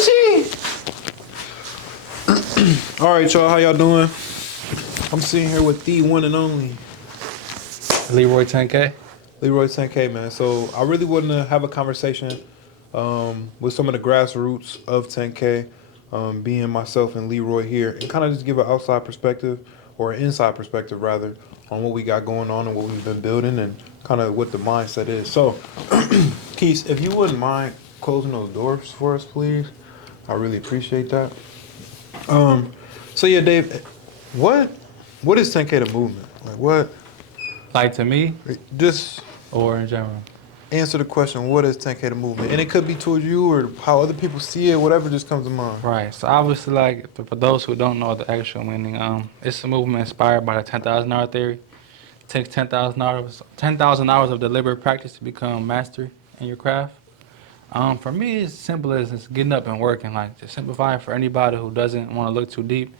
she? All right, y'all. How y'all doing? I'm sitting here with the one and only Leroy 10K. Leroy 10K, man. So I really wanted to have a conversation with some of the grassroots of 10K, being myself and Leroy here, and kind of just give an outside perspective, or an inside perspective rather, on what we got going on and what we've been building and kind of what the mindset is. So, Keith, if you wouldn't mind closing those doors for us, please, I really appreciate that. So yeah, Dave, what is 10K the movement? Like what? Like to me Just or in general? answer the question, what is 10K the movement? And it could be towards you or how other people see it, whatever just comes to mind. Right. So obviously, like for those who don't know the actual meaning, it's a movement inspired by the 10,000 hour theory. It takes 10,000 hours of deliberate practice to become master in your craft. For me, it's simple as it's getting up and working. Like to simplify it for anybody who doesn't want to look too deep,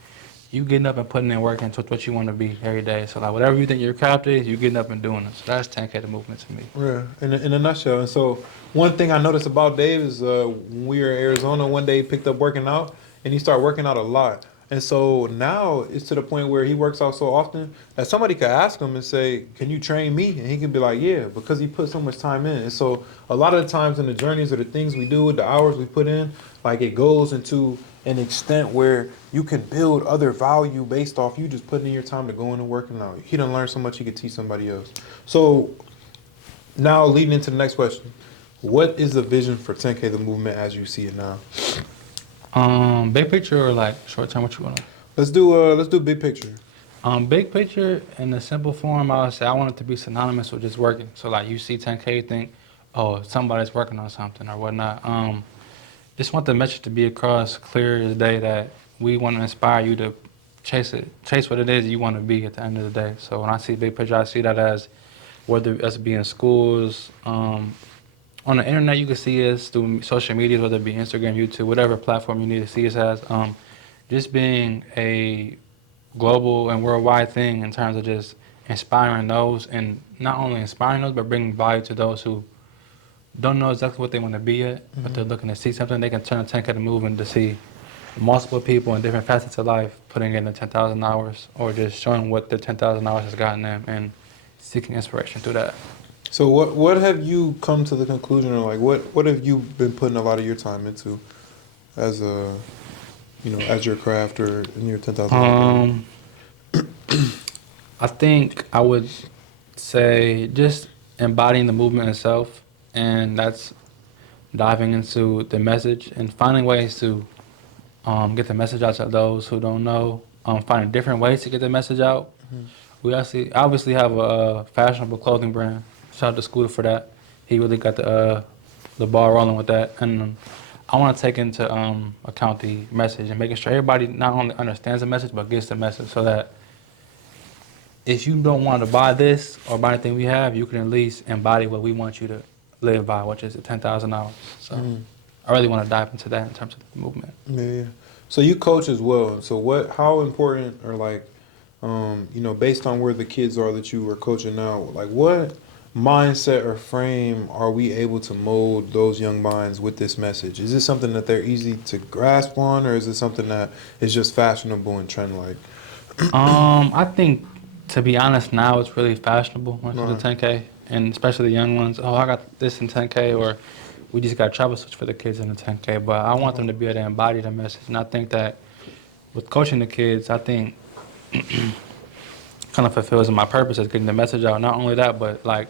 you getting up and putting in work into what you want to be every day. So like whatever you think your craft is, you getting up and doing it. So that's 10K the movement to me. Yeah, in a nutshell. And so one thing I noticed about Dave is when we were in Arizona, one day he picked up working out and he started working out a lot. And so now it's to the point where he works out so often that somebody could ask him and say, "Can you train me?" And he can be like, "Yeah," because he put so much time in. And so a lot of the times in the journeys or the things we do, the hours we put in, like it goes into an extent where you can build other value based off you just putting in your time to go in and working out. He done learned so much he could teach somebody else. So now leading into the next question, what is the vision for 10K the movement as you see it now? Big picture or like short term? What you want to? Let's do big picture. Big picture in a simple form, I would say I want it to be synonymous with just working. So like you see 10K, you think, oh, somebody's working on something or whatnot. Just want the message to be across clear as day that we want to inspire you to chase what it is you want to be at the end of the day. So when I see big picture, I see that as whether us be in schools, on the internet, you can see us through social media, whether it be Instagram, YouTube, whatever platform you need to see us as. Just being a global and worldwide thing in terms of just inspiring those, and not only inspiring those, but bringing value to those who don't know exactly what they want to be yet, but they're looking to see something. They can turn a 10K to movement to see multiple people in different facets of life putting in the 10,000 hours, or just showing what the 10,000 hours has gotten them and seeking inspiration through that. So what have you come to the conclusion, or like what have you been putting a lot of your time into as a as your craft or in your 10,000? I think I would say just embodying the movement itself, and that's diving into the message and finding ways to get the message out to those who don't know, finding different ways to get the message out. We obviously have a fashionable clothing brand. Shout out to Scooter for that. He really got the ball rolling with that. And I want to take into account the message and making sure everybody not only understands the message, but gets the message, so that if you don't want to buy this or buy anything we have, you can at least embody what we want you to live by, which is the 10,000 hours. So I really want to dive into that in terms of the movement. Yeah. So you coach as well. So how important, or like, based on where the kids are that you are coaching now, like what mindset or frame are we able to mold those young minds with this message? Is this something that they're easy to grasp on, or is it something that is just fashionable and trend-like? I think, to be honest, now it's really fashionable when it comes to 10K, and especially the young ones. Oh, I got this in 10K, or we just got travel switch for the kids in the 10K. But I want them to be able to embody the message, and I think that with coaching the kids, I think kind of fulfills my purpose as getting the message out. Not only that, but like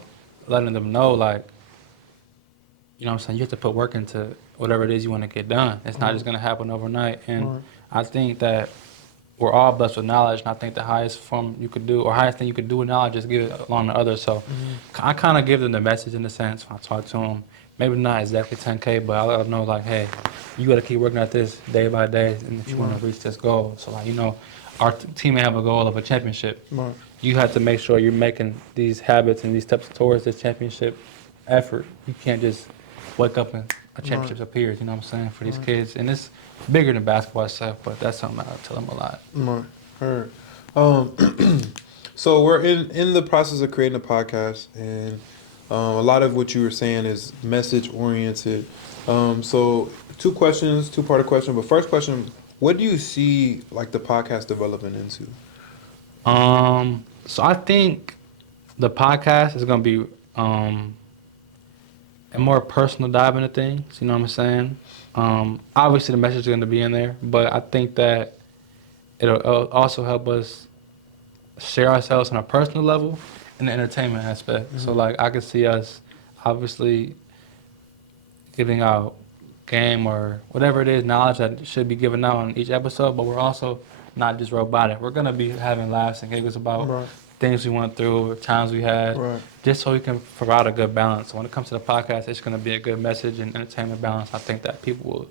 letting them know, like, you know what I'm saying, you have to put work into whatever it is you want to get done. It's not just going to happen overnight. And I think that we're all blessed with knowledge, and I think the highest form you could do, or highest thing you could do with knowledge, is give it along to others. So I kind of give them the message in a sense when I talk to them. Maybe not exactly 10K, but I let them know, like, hey, you got to keep working at this day by day, and if you want to reach this goal. So, like, our team may have a goal of a championship. You have to make sure you're making these habits and these steps towards this championship effort. You can't just wake up and a championship appears, you know what I'm saying, for these kids. And it's bigger than basketball itself, but that's something I tell them a lot. Heard. So we're in the process of creating a podcast, and A lot of what you were saying is message oriented. So two-part question. But first question, what do you see like the podcast developing into? So I think the podcast is gonna be a more personal dive into things. You know what I'm saying? Obviously, the message is gonna be in there, but I think that it'll also help us share ourselves on a personal level and the entertainment aspect. So like I could see us obviously giving out game or whatever it is, knowledge that should be given out on each episode, but we're also not just robotic. We're gonna be having laughs and giggles about Right. things we went through, times we had, Right. just so we can provide a good balance. So when it comes to the podcast, it's gonna be a good message and entertainment balance. I think that people will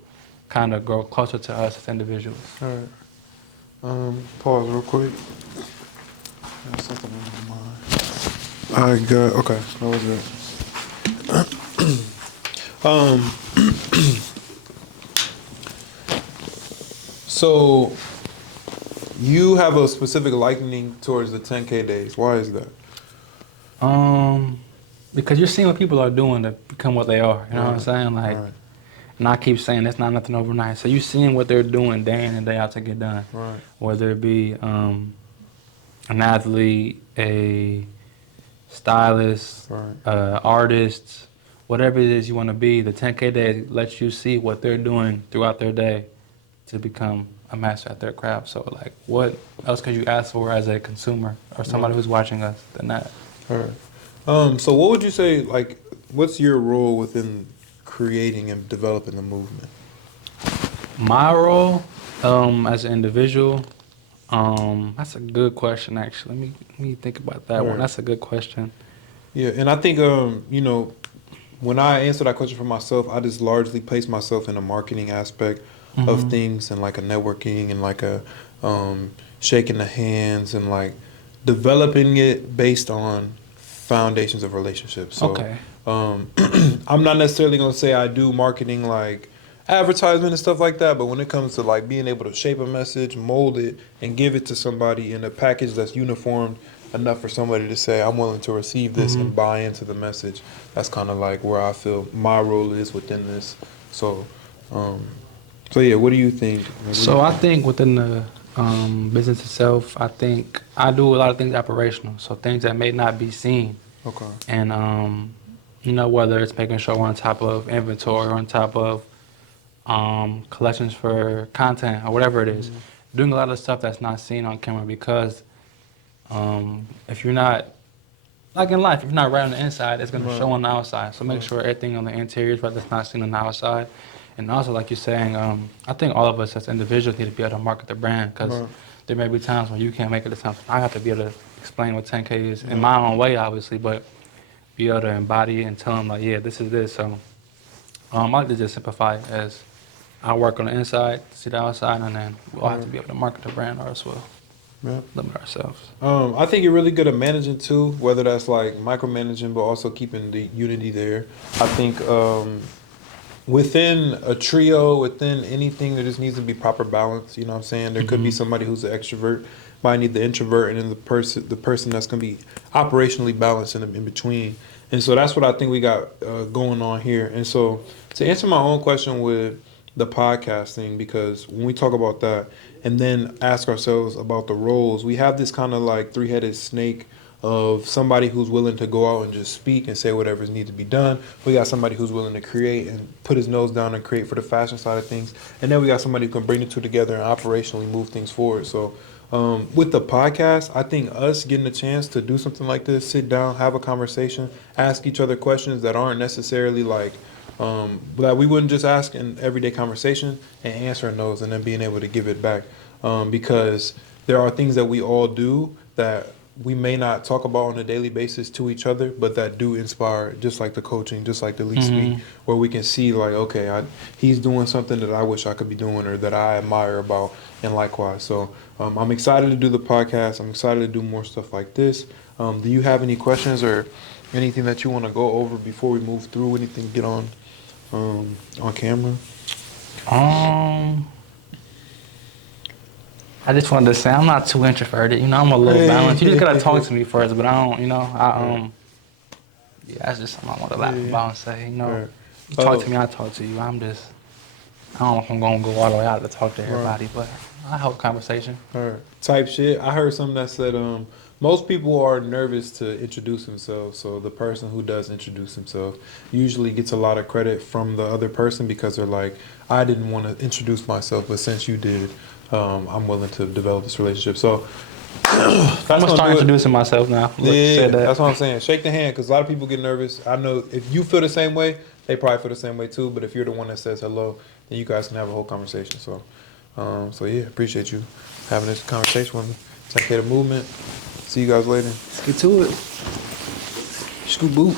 kind of grow closer to us as individuals. All right. Pause real quick. There's something on my mind. I got okay. What was it? So you have a specific liking towards the 10K days. Why is that? Because you're seeing what people are doing to become what they are. You know what I'm saying? Like, Right. and I keep saying that's not nothing overnight. So you're seeing what they're doing day in and day out to get done. Right. Whether it be an athlete, a stylist, Right. artist, whatever it is you want to be, the 10K day lets you see what they're doing throughout their day to become a master at their craft. So, like, what else could you ask for as a consumer or somebody who's watching us than that? All right. So what would you say, like, what's your role within creating and developing the movement? My role as an individual, that's a good question, actually. Let me think about that one. Right. That's a good question. Yeah, and I think, when I answer that question for myself, I just largely place myself in the marketing aspect of things and like a networking and like a shaking the hands and like developing it based on foundations of relationships. So, Okay. I'm not necessarily gonna say I do marketing like advertisement and stuff like that, but when it comes to like being able to shape a message, mold it, and give it to somebody in a package that's uniformed enough for somebody to say I'm willing to receive this and buy into the message, that's kind of like where I feel my role is within this. So, so yeah, what do you think? So I think within the business itself, I think I do a lot of things operational. So things that may not be seen. Okay. And, whether it's making sure we're on top of inventory or on top of collections for content or whatever it is. Doing a lot of stuff that's not seen on camera because if you're not, like in life, if you're not right on the inside, it's going to show on the outside. So make sure everything on the interior is right that's not seen on the outside. And also, like you're saying, I think all of us as individuals need to be able to market the brand because there may be times when you can't make it. Times I have to be able to explain what 10K is in my own way, obviously, but be able to embody it and tell them, like, yeah, this is this. So I like to just simplify it as I work on the inside, see the outside, and then we'll have to be able to market the brand or as well. Yeah. Limit ourselves. I think you're really good at managing too, whether that's like micromanaging, but also keeping the unity there. I think within a trio, within anything, there just needs to be proper balance. You know what I'm saying? There could be somebody who's an extrovert, might need the introvert, and then the person that's gonna be operationally balanced in between. And so that's what I think we got going on here. And so to answer my own question with the podcasting, because when we talk about that and then ask ourselves about the roles, we have this kind of like three-headed snake of somebody who's willing to go out and just speak and say whatever's need to be done. We got somebody who's willing to create and put his nose down and create for the fashion side of things. And then we got somebody who can bring the two together and operationally move things forward. So with the podcast, I think us getting a chance to do something like this, sit down, have a conversation, ask each other questions that aren't necessarily like that we wouldn't just ask in everyday conversation and answering those and then being able to give it back. Because there are things that we all do that we may not talk about on a daily basis to each other, but that do inspire, just like the coaching, just like the Elite Speak, where we can see like, okay, he's doing something that I wish I could be doing or that I admire about, and likewise. So I'm excited to do the podcast. I'm excited to do more stuff like this. Do you have any questions or anything that you want to go over before we move through? Anything to get on camera? I just wanted to say I'm not too introverted. I'm a little balanced. You just gotta talk to me first, but I don't. Yeah, that's just something I want to laugh about and say, you know, Right. you talk to me, I talk to you. I don't know if I'm going to go all the way out to talk to everybody, but I hope conversation. Type shit. I heard something that said most people are nervous to introduce themselves. So the person who does introduce himself usually gets a lot of credit from the other person because they're like, I didn't want to introduce myself, but since you did, I'm willing to develop this relationship. So I'm going to start introducing myself now. Yeah, that's what I'm saying. Shake the hand because a lot of people get nervous. I know if you feel the same way, they probably feel the same way too. But if you're the one that says hello, then you guys can have a whole conversation. So yeah, appreciate you having this conversation with me. Take care of the movement. See you guys later. Let's get to it. Scoop boot.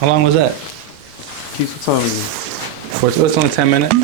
How long was that? Keep some time with me. It's only 10 minutes.